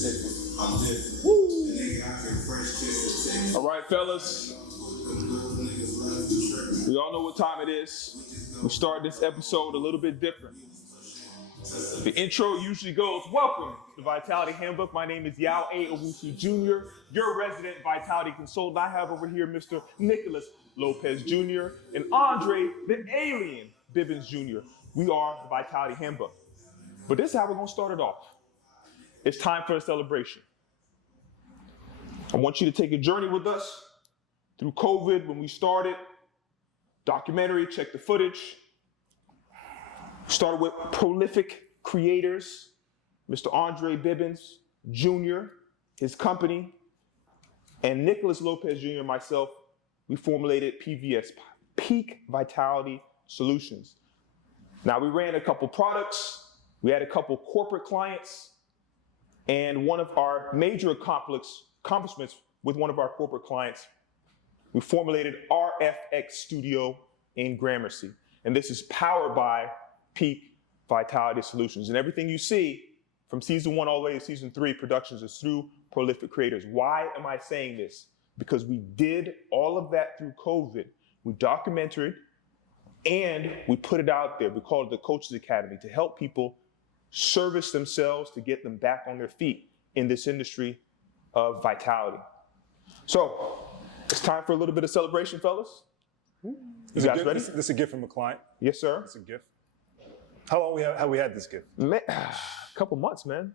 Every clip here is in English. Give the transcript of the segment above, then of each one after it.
I'm different. Woo. All right, fellas. We all know what time it is. We start this episode a little bit different. The intro usually goes, welcome to Vitality Handbook. My name is Yao A. Owusu Jr., your resident Vitality consultant. I have over here Mr. Nicholas Lopez Jr. and Andre, the alien Bibbins Jr. We are the Vitality Handbook. But this is how we're going to start it off. It's time for a celebration. I want you to take a journey with us through COVID when we started. Documentary, check the footage. Started with prolific creators, Mr. Andre Bibbins Jr., his company, and Nicholas Lopez Jr. and myself. We formulated PVS, Peak Vitality Solutions. Now, we ran a couple products. We had a couple corporate clients. And one of our major accomplishments with one of our corporate clients, we formulated RFX Studio in Gramercy. And this is powered by Peak Vitality Solutions. And everything you see from season 1 all the way to season 3 productions is through prolific creators. Why am I saying this? Because we did all of that through COVID. We documented and we put it out there. We call it the Coaches Academy to help people service themselves to get them back on their feet in this industry of vitality. So it's time for a little bit of celebration, fellas. You guys ready? This is a gift from a client. Yes, sir. It's a gift. How long have we had this gift? A couple months, man.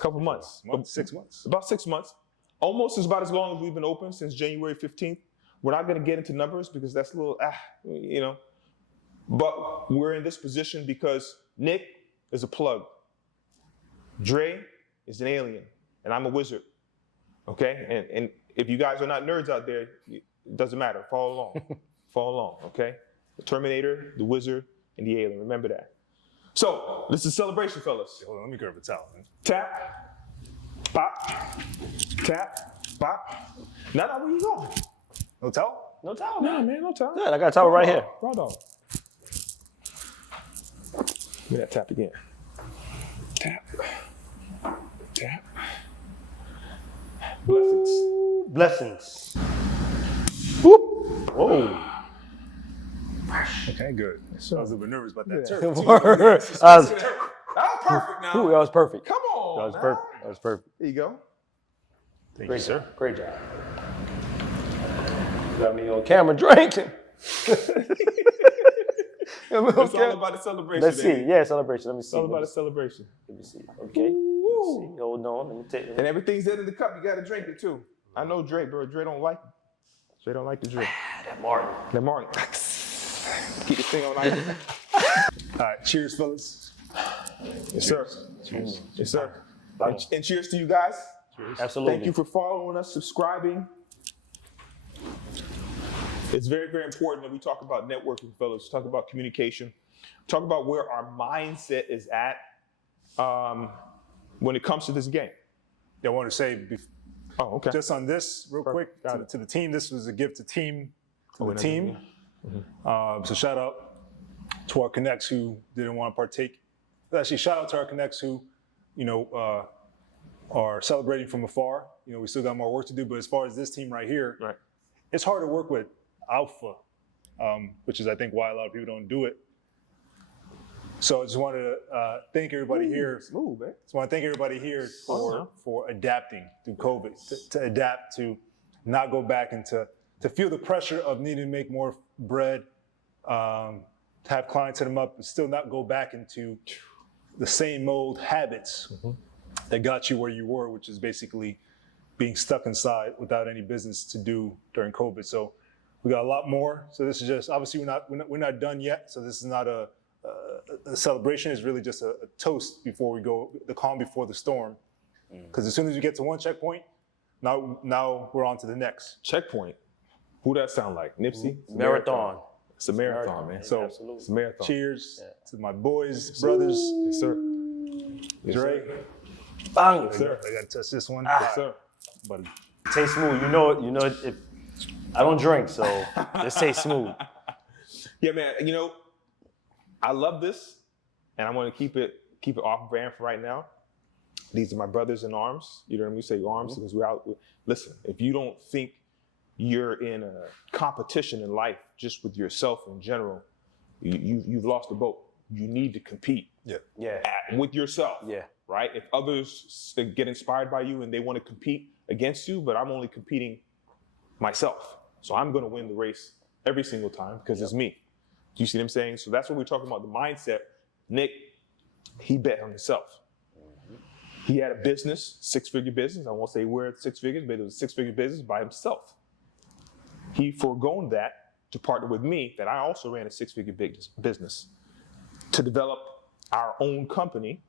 Couple months. 6 months? About 6 months. Almost about as long as we've been open, since January 15th. We're not going to get into numbers because that's a little, But we're in this position because Nick is a plug. Dre is an alien, and I'm a wizard. Okay? And if you guys are not nerds out there, it doesn't matter. Follow along. Follow along, okay? The Terminator, the wizard, and the alien. Remember that. So, this is celebration, fellas. Hold on, let me grab a towel, man. Tap, pop, tap, pop. Now, where you going? No towel? No towel, man. No towel. Good, I got a towel right here. Raw dog. Give me that tap again. Tap. Tap. Blessings. Blessings. Whoop. Whoa. Okay, good. So, I was a little bit nervous about that. Yeah. Turf. That was perfect now. Ooh, that was perfect. Come on. That was man. perfect. That was perfect. There you go. Thank Great you, sir. job. Great job. Got me on camera drinking. It's all about the celebration. Let's see. Yeah, celebration. Let me see. It's all about a celebration. Let me see. Okay. Let me see. Hold on. Let me take it. And everything's in the cup. You got to drink it too. I know Dre, bro. Dre don't like it. Dre don't like the drink. That Martin. That Martin. Keep this thing on ice. All right, cheers, fellas. Yes, sir. Cheers. Yes, sir. And cheers to you guys. Cheers. Absolutely. Thank you for following us, subscribing. It's very, very important that we talk about networking, fellas, talk about communication, talk about where our mindset is at when it comes to this game. I want to say, Okay. just on this, real quick, to the team, this was a gift to the team. So shout out to our connects who didn't want to partake. Actually, shout out to our connects who, are celebrating from afar. We still got more work to do, but as far as this team right here, Right. it's hard to work with alpha, which is, I think, why a lot of people don't do it. So I just wanted to thank everybody here. Smooth, man. Just want to thank everybody here for adapting through COVID, to adapt, to not go back and to feel the pressure of needing to make more bread, to have clients hit them up, and still not go back into the same old habits that got you where you were, which is basically being stuck inside without any business to do during COVID. So we got a lot more. So this is just, obviously we're not done yet. So this is not a celebration. It's really just a toast before we go, the calm before the storm. Because as soon as we get to one checkpoint, now we're on to the next. Checkpoint. Who that sound like? Nipsey? Marathon. It's a marathon, man. So Absolutely. it's a marathon. Cheers to my boys, brothers. Yes, sir. Yes, Dre. sir. Bang. Yes, sir. I got to touch this one. Yes, sir. But Tastes smooth. You know it. If I don't drink, so this tastes smooth. Yeah, man. I love this, and I want to keep it off brand for right now. These are my brothers in arms. You know what I mean? We say arms because we're out. Listen, if you don't think you're in a competition in life just with yourself in general, you've lost the boat. You need to compete. With yourself. Right? If others get inspired by you and they want to compete against you, but I'm only competing myself. So I'm going to win the race every single time because it's me. Do you see what I'm saying? So that's what we're talking about, the mindset. Nick, he bet on himself. He had a business, 6-figure business. I won't say we're at 6 figures, but it was a 6-figure business by himself. He foregone that to partner with me, that I also ran a 6-figure business, to develop our own company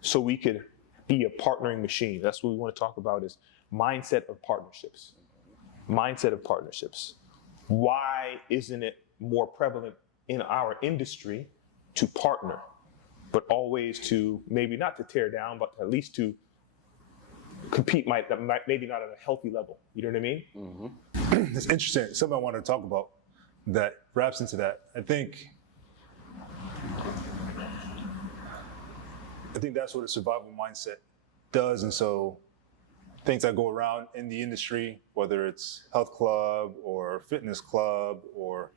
so we could be a partnering machine. That's what we want to talk about, is mindset of partnerships. Mindset of partnerships. Why isn't it more prevalent in our industry to partner, but always to, maybe not to tear down, but at least to compete, maybe not at a healthy level. You know what I mean? It's interesting. Something I wanted to talk about that wraps into that. I think that's what a survival mindset does. And so things that go around in the industry, whether it's health club or fitness club or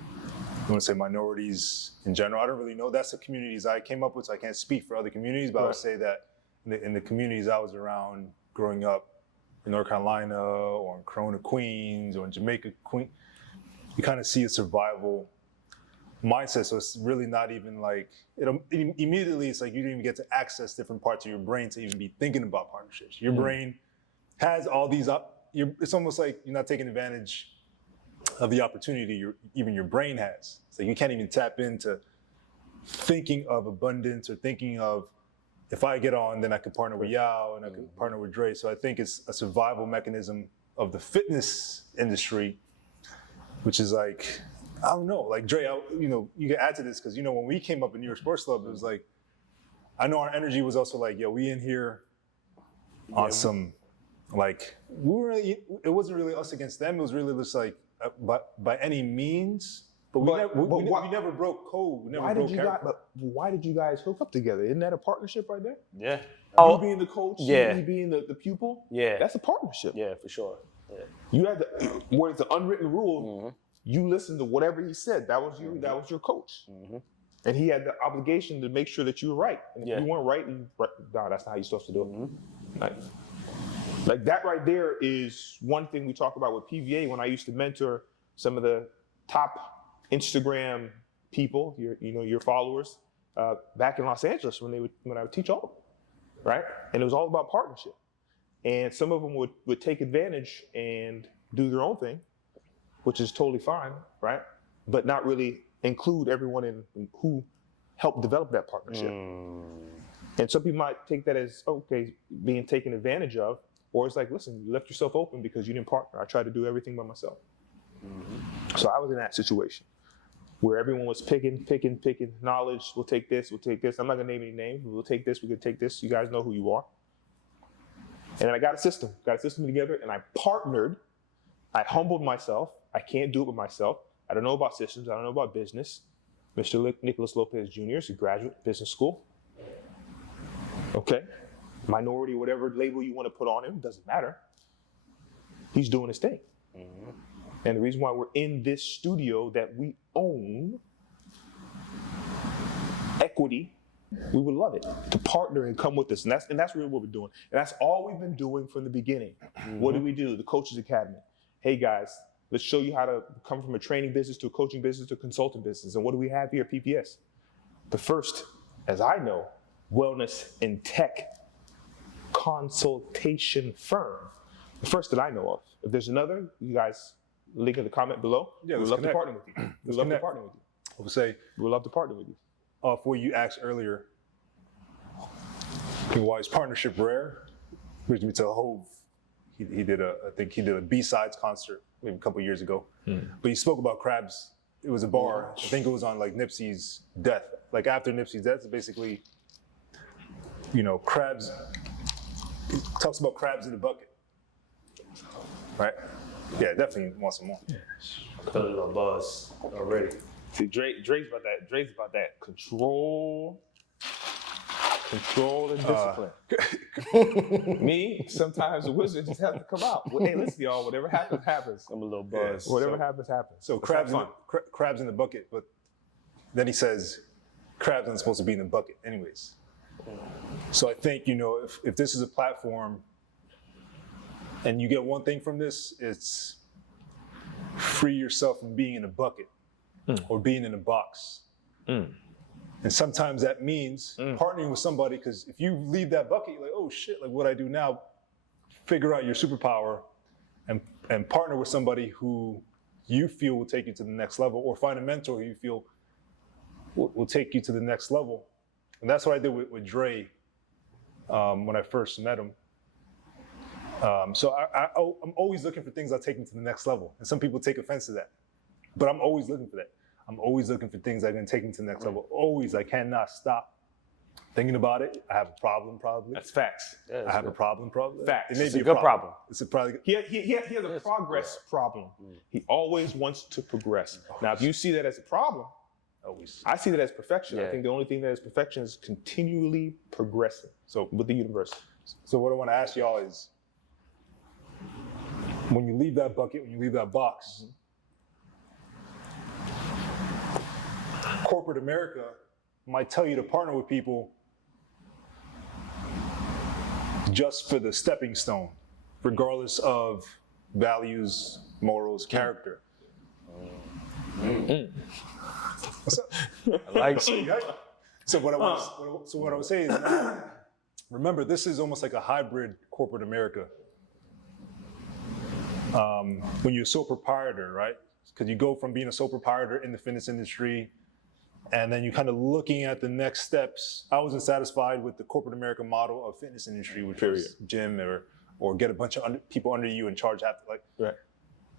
I want to say minorities in general, I don't really know. That's the communities I came up with, so I can't speak for other communities, but I would say that in the communities I was around growing up in North Carolina or in Corona, Queens, or in Jamaica, Queens, you kind of see a survival mindset. So it's really not even like, immediately it's like you didn't even get to access different parts of your brain to even be thinking about partnerships. Your brain has all these it's almost like you're not taking advantage of the opportunity even your brain has. So you can't even tap into thinking of abundance or thinking of, if I get on, then I could partner with Yao and I could partner with Dre. So I think it's a survival mechanism of the fitness industry, which is like, I don't know, like Dre, you can add to this because, when we came up in New York Sports Club, it was like, I know our energy was also like, yo, we in here on some, like, it wasn't really us against them. It was really just like, by any means, but we never broke code. We never broke character. But why did you guys hook up together? Isn't that a partnership right there? Yeah. You being the coach, me being the pupil. Yeah. That's a partnership. Yeah, for sure. Yeah. You had where it's an unwritten rule. You listened to whatever he said. That was you. That was your coach. And he had the obligation to make sure that you were right. And if you weren't right, no, that's not how you're supposed to do it. Like that right there is one thing we talk about with PVA. When I used to mentor some of the top Instagram people, your followers, back in Los Angeles when I would teach all of them, right? And it was all about partnership. And some of them would take advantage and do their own thing, which is totally fine, right? But not really include everyone in who helped develop that partnership. And some people might take that as, okay, being taken advantage of, or it's like, listen, you left yourself open because you didn't partner. I tried to do everything by myself. So I was in that situation where everyone was picking knowledge. We'll take this. I'm not gonna name any names. We'll take this, we can take this. You guys know who you are. And then I got a system together and I partnered. I humbled myself. I can't do it with myself. I don't know about systems. I don't know about business. Mr. Nicholas Lopez Jr. is a graduate business school. Okay. Minority, whatever label you want to put on him, doesn't matter. He's doing his thing. And the reason why we're in this studio that we own, equity, we would love it to partner and come with us. And that's really what we're doing. And that's all we've been doing from the beginning. What do we do? The Coaches Academy. Hey guys, let's show you how to come from a training business to a coaching business to a consulting business. And what do we have here at PPS? The first, as I know, wellness and tech consultation firm. The first that I know of. If there's another, you guys link in the comment below. Yeah, we'd love to partner with you. We'd love to partner with you. I would say, we'd love to partner with you. For what you asked earlier, why is partnership rare? Brings me to Hove. I think he did a B-sides concert maybe a couple years ago. But he spoke about crabs. It was a bar. I think it was on like Nipsey's death. Like after Nipsey's death, it's basically, crabs. He talks about crabs in the bucket. Right? Yeah, definitely want some more. Put a little buzz already. See, Drake's about that. Drake's about that control. Control and discipline. Me, sometimes the wisdom just has to come out. Well, hey, listen, y'all, whatever happens, happens. I'm a little buzzed. Whatever happens, happens. So crabs in the bucket, but then he says crabs aren't supposed to be in the bucket anyways. So I think, if this is a platform and you get one thing from this, it's free yourself from being in a bucket or being in a box. And sometimes that means partnering with somebody, because if you leave that bucket, you're like, oh shit, like what I do now, figure out your superpower and partner with somebody who you feel will take you to the next level, or find a mentor who you feel will take you to the next level. And that's what I did with Dre when I first met him. So I'm always looking for things that take me to the next level. And some people take offense to that, but I'm always looking for that. I'm always looking for things that are going to take me to the next level. Always, I cannot stop thinking about it. I have a problem, probably. That's facts. I have a problem, probably. Facts. It may It's be a good problem. It's a probably. He has a progress problem. He always wants to progress. Now, if you see that as a problem, Always. I see that as perfection. I Yeah. think the only thing that is perfection is continually progressing. So with the universe. So what I want to ask y'all is, when you leave that bucket, when you leave that box, corporate America might tell you to partner with people just for the stepping stone, regardless of values, morals, character. What's up? I like it. So what I would say is, remember, this is almost like a hybrid corporate America. When you're a sole proprietor, right? Because you go from being a sole proprietor in the fitness industry, and then you're kind of looking at the next steps. I wasn't satisfied with the corporate America model of fitness industry, which was gym or get a bunch of people under you and charge half. Right.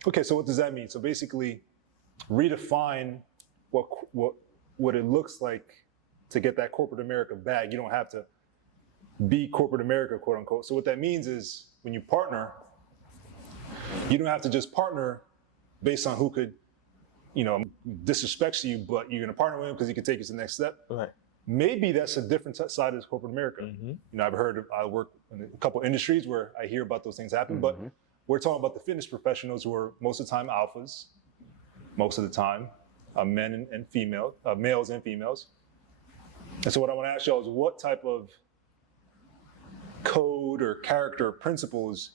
Okay, so what does that mean? So basically, redefine what it looks like to get that corporate America bag. You don't have to be corporate America, quote unquote. So what that means is, when you partner, you don't have to just partner based on who could, disrespects you, but you're going to partner with him because he can take you to the next step. Right. Maybe that's a different side of corporate America. I work in a couple industries where I hear about those things happen, but we're talking about the fitness professionals who are most of the time alphas, most of the time, men and females, males and females. And so what I want to ask y'all is, what type of code or character or principles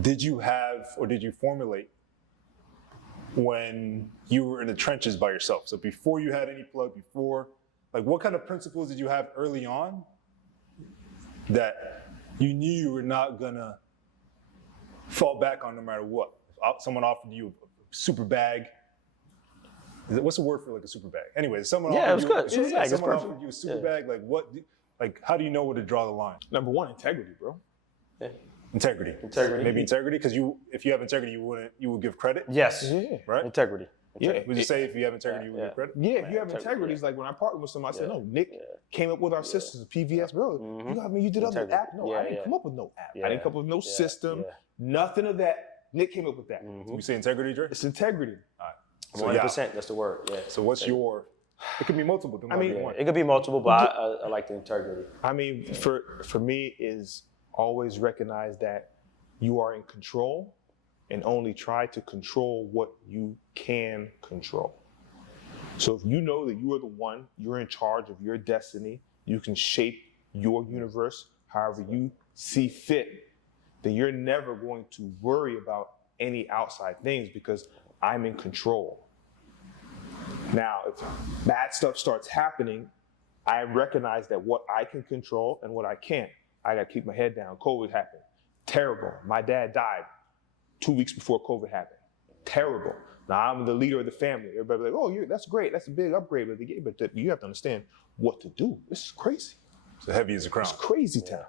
did you have or did you formulate when you were in the trenches by yourself? So before you had any plug, what kind of principles did you have early on that you knew you were not gonna fall back on no matter what? If someone offered you a super bag, what's the word for like a super bag? Anyway, someone offered you a super bag, how do you know where to draw the line? Number one, integrity, bro. Yeah. Integrity. Maybe integrity, because if you have integrity, you would give credit. Yes. Yeah. Right. Integrity. Yeah. Would you say if you have integrity, you would give credit? Yeah, if you have integrity, it's like when I partnered with somebody, I said, no, Nick came up with our systems, PVS, bro. You did other app. No, I didn't come up with no app. I didn't come up with no system, nothing of that. Nick came up with that. You say integrity, Dre? It's integrity. All right. 100%, that's the word, yeah. So what's it could be multiple. It could be multiple, but I like the integrity. I mean, for me, is always recognize that you are in control and only try to control what you can control. So if you know that you are the one, you're in charge of your destiny, you can shape your universe however you see fit, then you're never going to worry about any outside things because I'm in control. Now, if bad stuff starts happening, I recognize that what I can control and what I can't. I got to keep my head down. COVID happened. Terrible. My dad died 2 weeks before COVID happened. Terrible. Now, I'm the leader of the family. Everybody's like, oh, that's great. That's a big upgrade. But you have to understand what to do. This is crazy. So heavy as a crown. It's crazy town.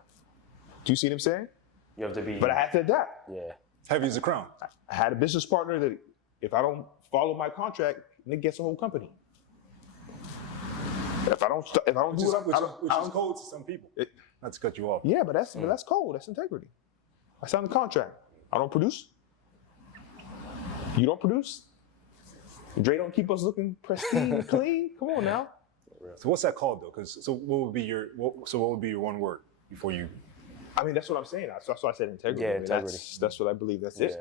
Do you see what I'm saying? You have to be. But I had to adapt. Yeah. Heavy as a crown. I had a business partner that if I don't follow my contract, Nick gets a whole company. If I don't do it, which is cold to some people. Not to cut you off. Yeah, but that's cold. That's integrity. I signed the contract. I don't produce. You don't produce. Dre don't keep us looking pristine, clean. Come on now. So what's that called though? Because what would be your one word before you? I mean, that's what I'm saying. That's why I said integrity. Yeah, I mean, integrity. That's what I believe. That's it.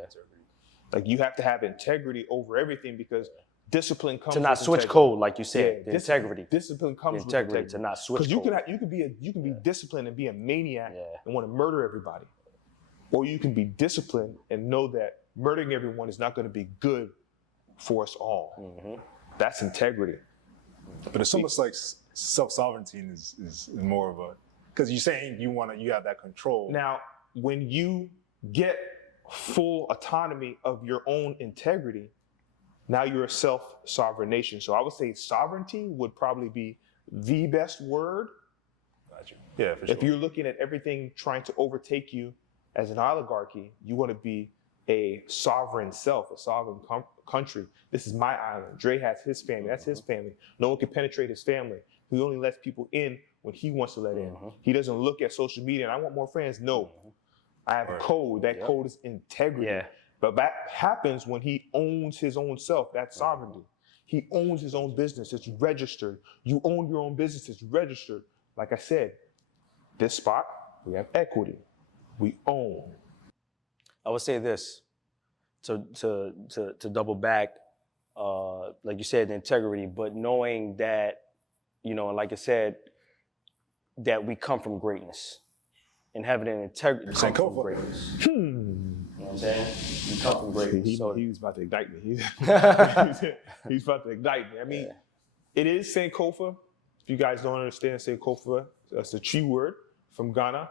Like you have to have integrity over everything because discipline comes To not with switch integrity. code, like you said, the dis- integrity. Discipline comes The integrity, with to not switch Because you code. can be disciplined and be a maniac Yeah. and want to murder everybody, or you can be disciplined and know that murdering everyone is not going to be good for us all. Mm-hmm. That's integrity. But it's almost like self-sovereignty is more of a, because you're saying you have that control. Now, when you get full autonomy of your own integrity, now you're a self-sovereign nation. So I would say sovereignty would probably be the best word. Gotcha. Yeah, for sure. If you're looking at everything trying to overtake you as an oligarchy, you want to be a sovereign self, a sovereign country. This is my island. Dre has his family. That's his family. No one can penetrate his family. He only lets people in when he wants to let in. He doesn't look at social media and I want more friends. No. I have a code. That code is integrity. Yeah. But that happens when he owns his own self. That's sovereignty. He owns his own business. It's registered. You own your own business. It's registered. Like I said, this spot, we have equity. We own. I would say this to double back, like you said, the integrity, but knowing that, and like I said, that we come from greatness and having an integrity come from greatness. You know what I'm saying? We come from greatness. He was about to ignite me. He's about to ignite me. I mean, it is Sankofa. If you guys don't understand Sankofa, that's a Twi word from Ghana.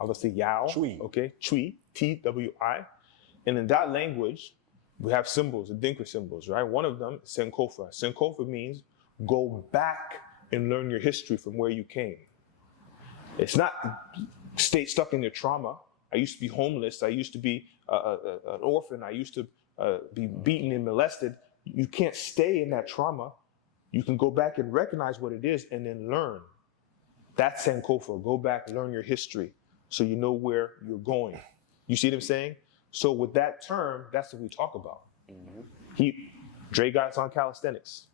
Obviously, Yao. Twi. Okay, Twi, T-W-I. And in that language, we have symbols, the Dinka symbols, right? One of them is Sankofa. Sankofa means go back and learn your history from where you came. It's not stay stuck in your trauma. I used to be homeless. I used to be an orphan. I used to be beaten and molested. You can't stay in that trauma. You can go back and recognize what it is and then learn. That's Sankofa. Go back, learn your history so you know where you're going. You see what I'm saying? So with that term, that's what we talk about. Dre got us on calisthenics.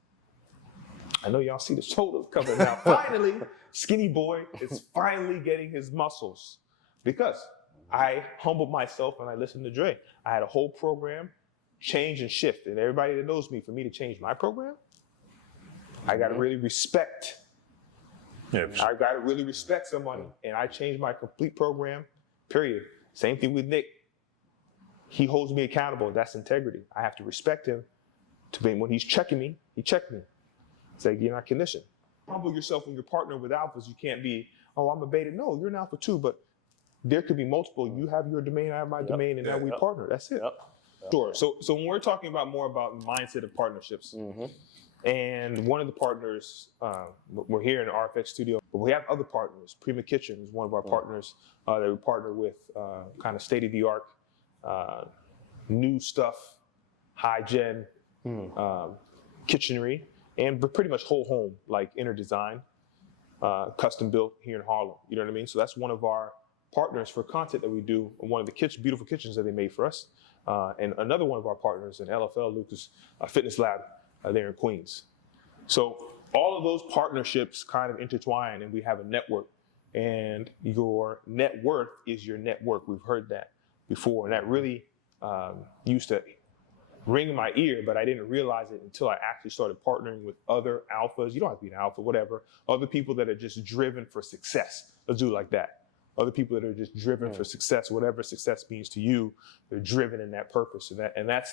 I know y'all see the shoulders coming now. Finally, Skinny Boy is finally getting his muscles because I humbled myself and I listened to Dre. I had a whole program, change and shift. And everybody that knows me, for me to change my program, I got to really respect. I got to really respect somebody. And I changed my complete program, period. Same thing with Nick. He holds me accountable. That's integrity. I have to respect him. When he's checking me, he checked me. It's like, you're not conditioned. Humble yourself when you're partnering with alphas. You can't be, oh, I'm a beta. No, you're an alpha too, but there could be multiple. You have your domain, I have my domain, and now we partner. That's it. Sure. So when we're talking about more about mindset of partnerships, and one of the partners, we're here in the RFX studio, but we have other partners. Prima Kitchen is one of our partners that we partner with, kind of state-of-the-art, new stuff, high-gen kitchenery, and pretty much whole home, like inner design, custom built here in Harlem. You know what I mean? So that's one of our partners for content that we do, one of the beautiful kitchens that they made for us. And another one of our partners in LFL, Lucas Fitness Lab, there in Queens. So all of those partnerships kind of intertwine and we have a network. And your net worth is your network. We've heard that before. And that really used to ring in my ear, but I didn't realize it until I actually started partnering with other alphas. You don't have to be an alpha, whatever. Other people that are just driven for success. Let's do it like that. Other people that are just driven for success, whatever success means to you, they're driven in that purpose. And that's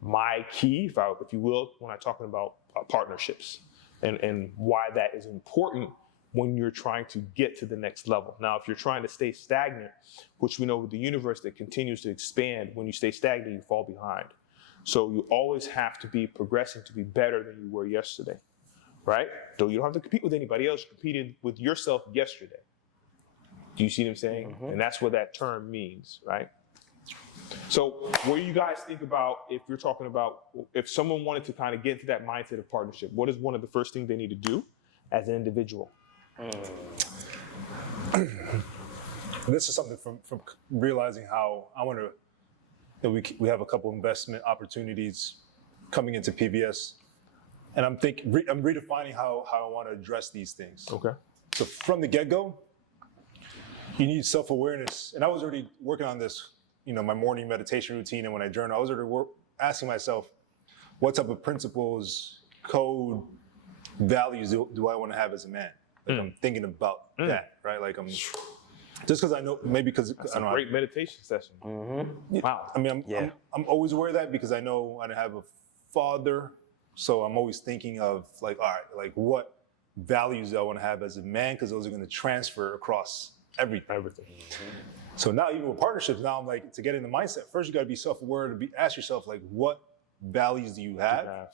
my key, if you will, when I'm talking about partnerships and why that is important when you're trying to get to the next level. Now, if you're trying to stay stagnant, which we know with the universe that continues to expand, when you stay stagnant, you fall behind. So you always have to be progressing to be better than you were yesterday, right? Though you don't have to compete with anybody else, you competed with yourself yesterday. Do you see what I'm saying? And that's what that term means, right? So what do you guys think about if you're talking about, if someone wanted to kind of get into that mindset of partnership, what is one of the first things they need to do as an individual? This is something from realizing how I want to, we have a couple investment opportunities coming into PBS. and I'm redefining how I want to address these things. Okay. So from the get-go, you need self-awareness. And I was already working on this, my morning meditation routine, and when I journal, I was already asking myself, what type of principles, code, values do I want to have as a man? Like I'm thinking about that, right? Like I'm just because I know, maybe because I don't know. Great meditation session. Wow. I mean, I'm always aware of that because I know I don't have a father, so I'm always thinking of like, all right, like what values do I want to have as a man, because those are going to transfer across everything. So now even with partnerships, now I'm like, to get in the mindset, first you got to be self-aware, ask yourself like, what values do you have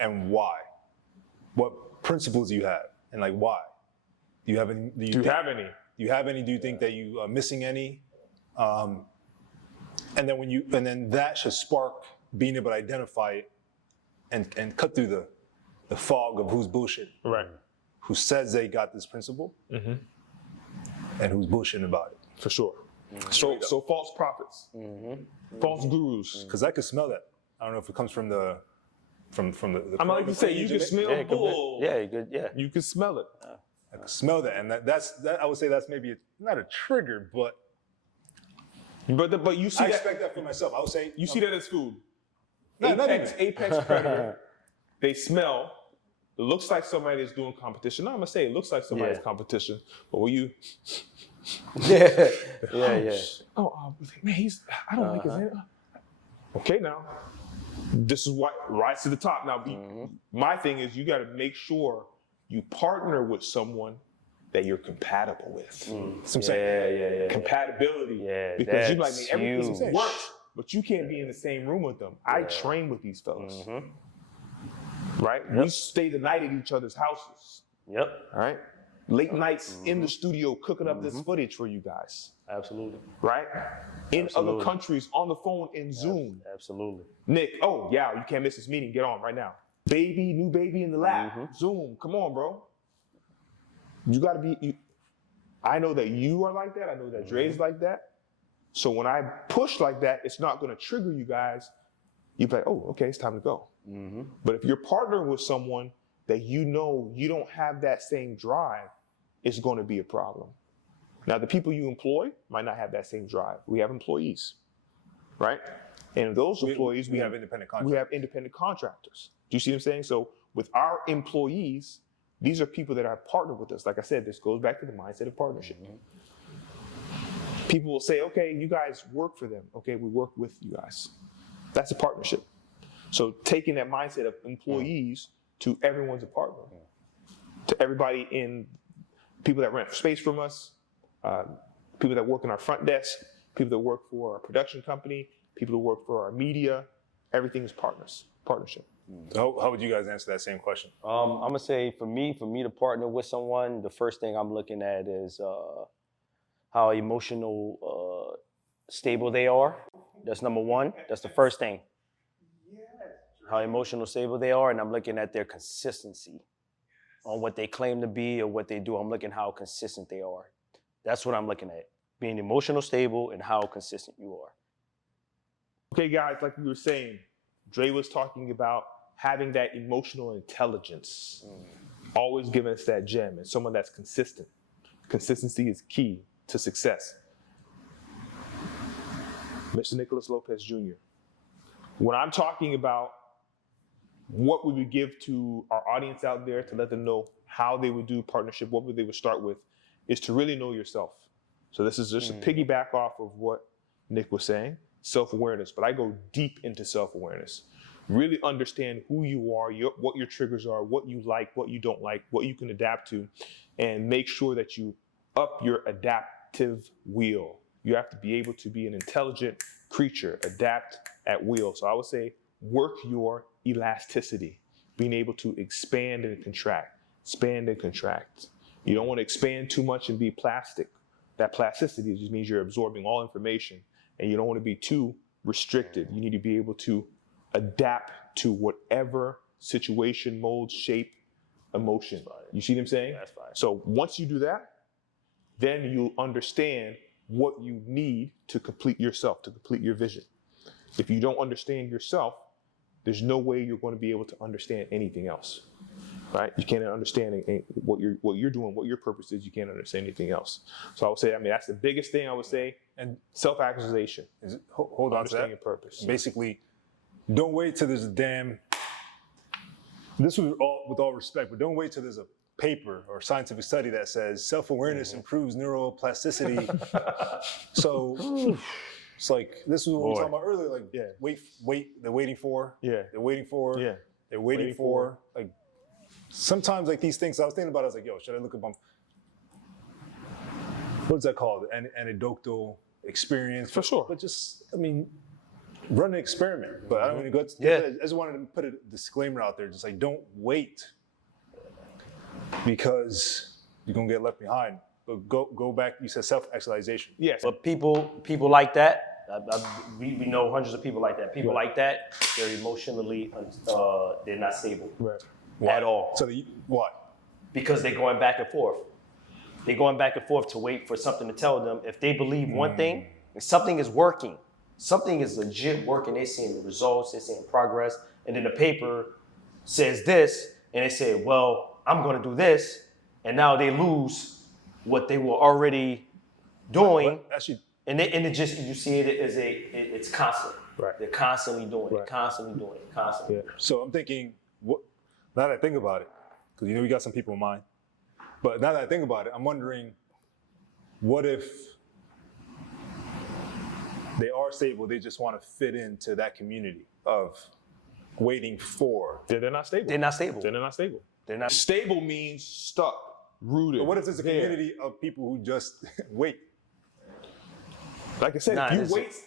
and why? What principles do you have and like why? Do you have any? Do you have any? Do you have any? Do you think that you are missing any? And then that should spark being able to identify it and cut through the fog of who's bullshit. Right. Who says they got this principle and who's bullshitting about it. For sure. So false prophets, false gurus. Because I could smell that. I don't know if it comes from the I'm like to say, you can smell bull. Yeah, good. Yeah. You can smell it. I can smell that, and that's I would say that's maybe not a trigger, but you see I expect that for myself. I would say you see that as food. No, Apex predator. They smell. It looks like somebody is doing competition. No, I'm gonna say it looks like somebody's competition, but when you yeah. Man, I don't like his name. Okay, now this is what rise to the top. Now, my thing is you got to make sure you partner with someone that you're compatible with. Compatibility. Yeah, because you like, everything works, but you can't be in the same room with them. I train with these fellas. Right? We stay the night at each other's houses. Yep. All right? Late nights in the studio cooking up this footage for you guys. Absolutely. Right? In other countries, on the phone, in Zoom. Absolutely. Nick, you can't miss this meeting. Get on right now. New baby in the lab. Zoom. Come on, bro. You got to be. I know that you are like that. I know that Dre's like that. So when I push like that, it's not going to trigger you guys. You're like, oh, okay, it's time to go. But if you're partnering with someone that you know you don't have that same drive, it's going to be a problem. Now, the people you employ might not have that same drive. We have employees, right? And those employees, we have independent contractors. We have independent contractors. Do you see what I'm saying? So with our employees, these are people that are partnered with us. Like I said, this goes back to the mindset of partnership. People will say, okay, you guys work for them. Okay, we work with you guys. That's a partnership. So taking that mindset of employees to everyone's a partner. To everybody in people that rent space from us, people that work in our front desk, people that work for our production company, people who work for our media, everything is partnership. How would you guys answer that same question? I'm gonna say for me to partner with someone, the first thing I'm looking at is how emotional stable they are. That's number one. That's the first thing. How emotional stable they are, and I'm looking at their consistency on what they claim to be or what they do. I'm looking how consistent they are. That's what I'm looking at. Being emotional stable and how consistent you are. Okay, guys, like we were saying, Dre was talking about having that emotional intelligence, always giving us that gem, and someone that's consistent. Consistency is key to success. Mr. Nicholas Lopez Jr., when I'm talking about what we would give to our audience out there to let them know how they would do partnership, what they would start with, is to really know yourself. So this is just a piggyback off of what Nick was saying, self-awareness, but I go deep into self-awareness. Really understand who you are, what your triggers are, what you like, what you don't like, what you can adapt to, and make sure that you up your adaptive wheel. You have to be able to be an intelligent creature, adapt at will. So I would say work your elasticity, being able to expand and contract, expand and contract. You don't want to expand too much and be plastic. That plasticity just means you're absorbing all information, and you don't want to be too restricted. You need to be able to adapt to whatever situation, mold, shape, emotion. You see what I'm saying? That's fine. So once you do that, then you'll understand what you need to complete yourself, to complete your vision. If you don't understand yourself, there's no way you're going to be able to understand anything else, right? You can't understand what you're doing, what your purpose is. You can't understand anything else. So I would say, I mean, that's the biggest thing I would say. And self-actualization. Hold on to that. Your purpose. Basically, don't wait till there's a damn. This was all with all respect, but don't wait till there's a paper or scientific study that says self-awareness improves neuroplasticity. So it's like this is what we were talking about earlier. Like, wait, they're waiting for. Yeah. They're waiting for. Yeah. They're waiting for. Like, sometimes like these things. I was thinking about it. I was like, yo, should I look up on what's that called? Anecdotal experience. For sure. But just, I mean, run an experiment. But I don't want to go. I just wanted to put a disclaimer out there. Just like, don't wait because you're gonna get left behind. But go back. You said self-actualization. Yes. But people like that. We know hundreds of people like that. People like that. They're emotionally. They're not stable. Right. At all. So why? Because they're going back and forth. They're going back and forth to wait for something to tell them. If they believe one thing, and something is working, something is legit working, they're seeing the results, they're seeing progress, and then the paper says this, and they say, well, I'm going to do this, and now they lose what they were already doing. And it just, you see it as it's constant. Right. They're constantly doing it, constantly doing it, constantly. Yeah. So I'm thinking, now that I think about it, because we got some people in mind. But now that I think about it, I'm wondering, what if they are stable, they just want to fit into that community of waiting for. They're not stable. They're not stable. They're not stable. They're not Stable means stuck, rooted. But what if there's a community of people who just wait? Like I said,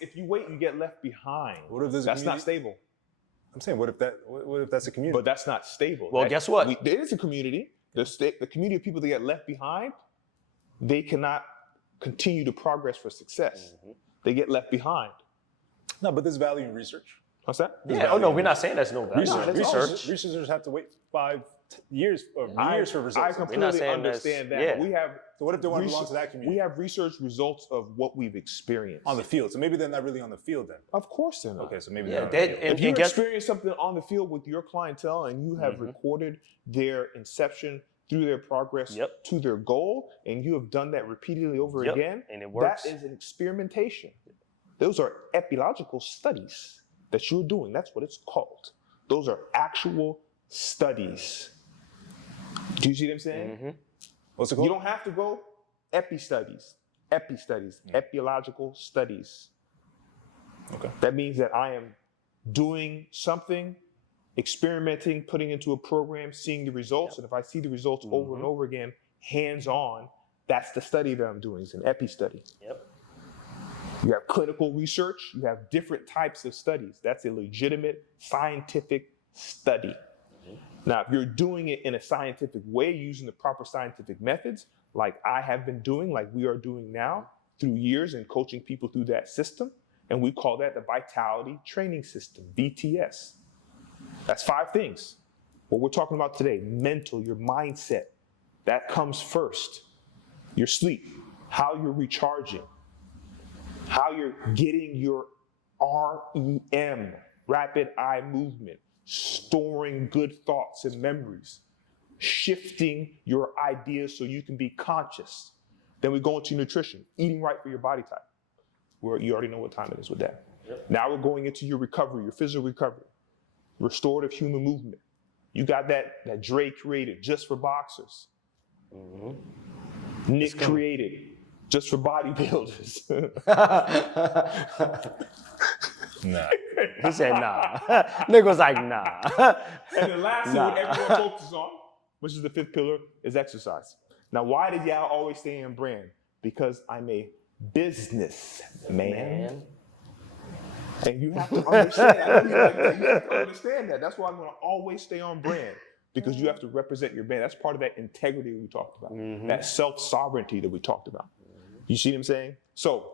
if you wait, you get left behind. What if there's That's not stable. I'm saying, what if that's a community? But that's not stable. Well, guess what? There is a community. The community of people that get left behind, they cannot continue to progress for success. They get left behind. No, but there's value in research. What's that? Yeah. Oh no, we're not saying that's no value. Researchers have to wait 5 years or years for results. I completely understand that. Yeah. We have. So what if they want to belong to that community? We have research results of what we've experienced on the field. So maybe they're not really on the field then. Of course they're not. Okay, so maybe Yeah, they're not. If you experience something on the field with your clientele and you have recorded their inception through their progress to their goal, and you have done that repeatedly over again, and it works. That is an experimentation. Those are epilogical studies that you're doing. That's what it's called. Those are actual studies. Do you see what I'm saying? What's it called? You don't have to go epi studies, epilogical studies. Okay. That means that I am doing something, experimenting, putting into a program, seeing the results. And if I see the results over and over again, hands-on, that's the study that I'm doing. It's an epi study. Yep. You have clinical research. You have different types of studies. That's a legitimate scientific study. Now, if you're doing it in a scientific way, using the proper scientific methods, like I have been doing, like we are doing now through years and coaching people through that system, and we call that the Vitality Training System, VTS. That's 5 things. What we're talking about today, mental, your mindset, that comes first. Your sleep, how you're recharging, how you're getting your REM, rapid eye movement, storing good thoughts and memories, shifting your ideas so you can be conscious. Then we go into nutrition, eating right for your body type. Where you already know what time it is with that. Now we're going into your recovery, your physical recovery, restorative human movement. You got that Dre created just for boxers. Nick created just for bodybuilders. Nah. He said nah. Nick was like nah. And the last thing what everyone focuses on, which is the 5th pillar, is exercise. Now, why did y'all always stay in brand? Because I'm a business man. And you have to understand. I know you like that. You have to understand that. That's why I'm going to always stay on brand, because you have to represent your brand. That's part of that integrity we talked about, that self-sovereignty that we talked about. You see what I'm saying? So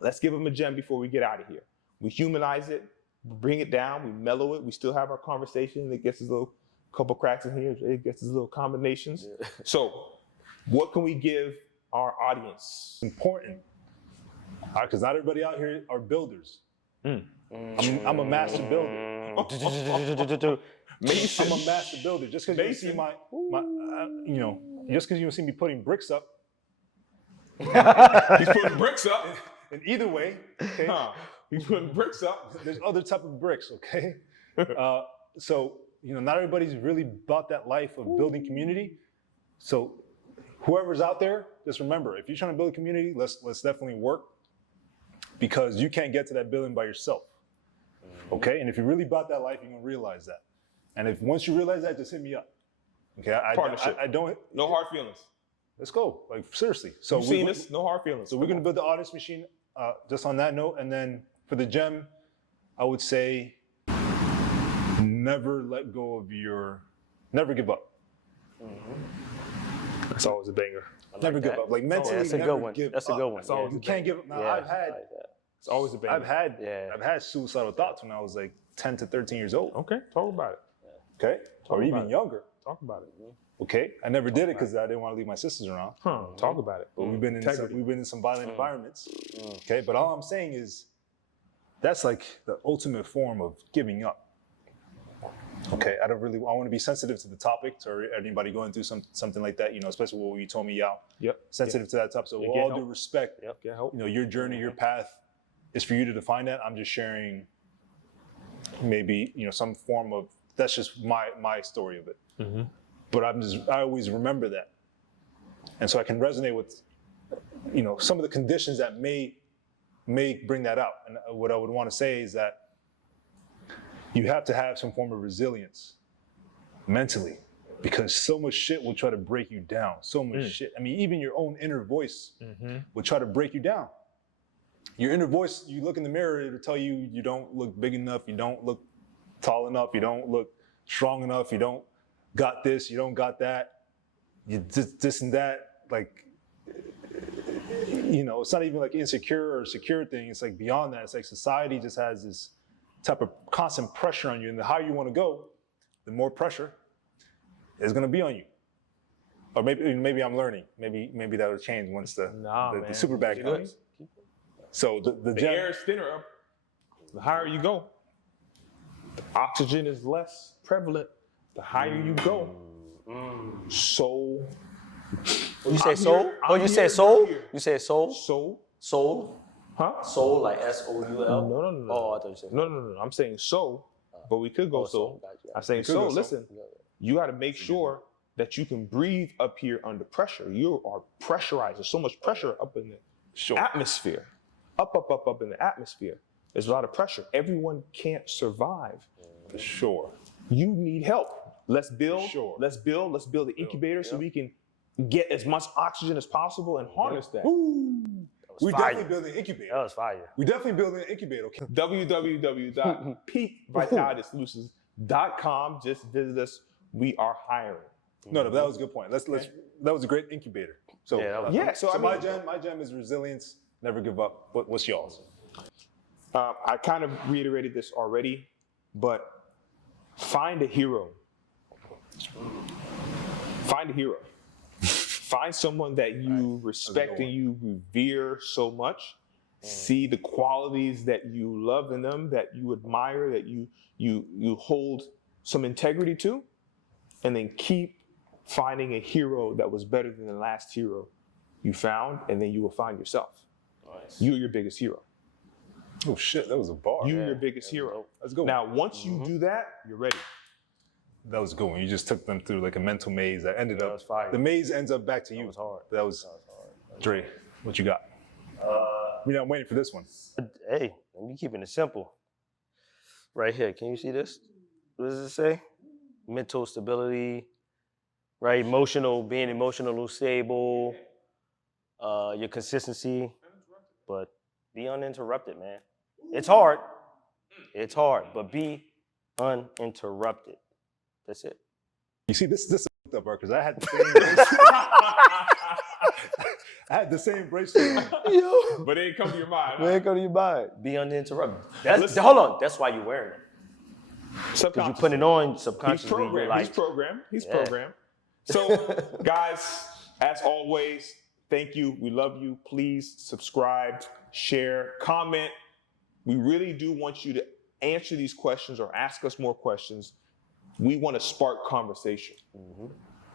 let's give them a gem before we get out of here. We humanize it, bring it down, we mellow it. We still have our conversation. It gets a little couple cracks in here. It gets a little combinations. So what can we give our audience? Important. Because not everybody out here are builders. I'm a master builder. Mason. I'm a master builder. Just because you see just because you see me putting bricks up. He's putting bricks up. In either way, okay. He's putting bricks up. There's other type of bricks, okay. So not everybody's really about that life of building community. So whoever's out there, just remember, if you're trying to build a community, let's definitely work, because you can't get to that building by yourself. Okay, and if you're really about that life, you're gonna realize that. And if once you realize that, just hit me up. Okay, Partnership. I don't. No hard feelings. Let's go. Like seriously. So You've seen this. No hard feelings. So we're gonna build the audience machine. Just on that note, and then for the gem, I would say never let go of never give up. That's always a banger. Never give up. Like mentally, that's a never good one. give That's a up. good one. always You a can't give up. Now, Yeah, I've had, like that. It's always a banger. I've had suicidal thoughts when I was like 10 to 13 years old. Okay, talk about it. Okay, or about even it. younger. Talk about it. Okay, I never did it because I didn't want to leave my sisters around. Talk about it. But we've been in some violent environments. Okay, but all I'm saying is that's like the ultimate form of giving up. Okay, I want to be sensitive to the topic, or anybody going through something like that, especially what you told me, Yao. Yep. Sensitive to that topic. So with get all help. due respect, Get help. your journey, your path is for you to define that. I'm just sharing maybe, some form of, that's just my story of it. But I always remember that. And so I can resonate with, some of the conditions that may bring that out. And what I would want to say is that you have to have some form of resilience mentally, because so much shit will try to break you down. So much shit. I mean, even your own inner voice will try to break you down. Your inner voice, you look in the mirror, it'll tell you you don't look big enough, you don't look tall enough, you don't look strong enough, you don't got this, you don't got that, you this and that. Like, it's not even like insecure or secure thing. It's like beyond that. It's like society just has this type of constant pressure on you, and the higher you want to go, the more pressure is going to be on you. Or maybe I'm learning. Maybe that will change once the super bag comes. So the gem, air is thinner up. The higher you go, the oxygen is less prevalent. The higher you go, soul. You say soul? You say soul? You say soul? Soul? Huh? Soul, like S-O-U-L? No. Oh, I thought you said No. I'm saying soul, but we could go soul. Gotcha. I'm saying soul. Listen, you got to make sure that you can breathe up here under pressure. You are pressurized. There's so much pressure up in the atmosphere. Up in the atmosphere. There's a lot of pressure. Everyone can't survive. For sure. You need help. Let's build. Sure. Let's build the incubator so we can get as much oxygen as possible and harness that. We're definitely building an incubator. That was fire. We're definitely building an incubator. Okay. www.peakvitalitysolutions.com. Just visit us. We are hiring. No, that was a good point. That was a great incubator. So So my gem is resilience. Never give up. What's y'all's? I kind of reiterated this already, but find a hero. Find a hero. Find someone that you respect and you revere so much. See the qualities that you love in them, that you admire, that you hold some integrity to, and then keep finding a hero that was better than the last hero you found, and then you will find yourself. Nice. You're your biggest hero. Oh shit, that was a bar. You're your biggest hero. Let's go. Now, once you do that, you're ready. That was a good one. You just took them through like a mental maze that ended up. was fire. The maze ends up back to you. That was hard. That was hard. Dre, what you got? We're not waiting for this one. Hey, we keeping it simple. Right here, can you see this? What does it say? Mental stability, right? Being emotionally stable, your consistency, but be uninterrupted, man. It's hard, but be uninterrupted. That's it. You see, this is up, bro, because I had the same bracelet. I had the same bracelet. Yo. But it ain't come to your mind. Where go to your mind? Be uninterrupted. Hold on. That's why you're wearing it. Because you put it on subconsciously. He's programmed. So, guys, as always, thank you. We love you. Please subscribe, share, comment, We really do want you to answer these questions or ask us more questions. We want to spark conversation.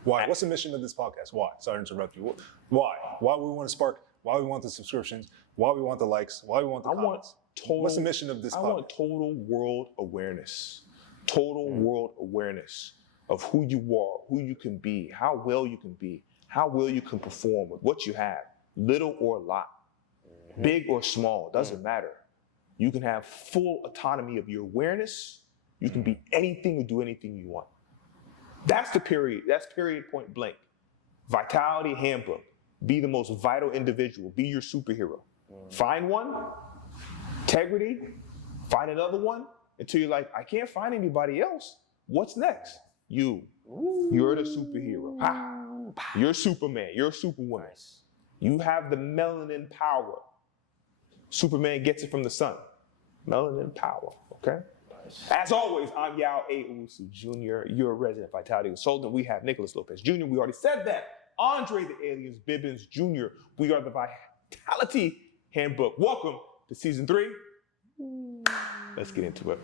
Why? What's the mission of this podcast? Why? Sorry to interrupt you. Why? Why we want to spark? Why we want the subscriptions? Why we want the likes? Why we want the comments? What's the mission of this podcast? I want total world awareness. Total world awareness of who you are, who you can be, how well you can be, how well you can perform with what you have, little or a lot, big or small, doesn't matter. You can have full autonomy of your awareness. You can be anything or do anything you want. That's the period. That's period, point blank. Vitality Handbook. Be the most vital individual. Be your superhero. Find one, integrity, find another one, until you're like, I can't find anybody else. What's next? You. You're the superhero. You're Superman. You're Superwoman. You have the melanin power. Superman gets it from the sun. Melanin power, okay? As always, I'm Yao A. Owusu Jr., your resident vitality consultant. We have Nicholas Lopez Jr. We already said that. Andre the Aliens Bibbins Jr. We are the Vitality Handbook. Welcome to season 3. Let's get into it.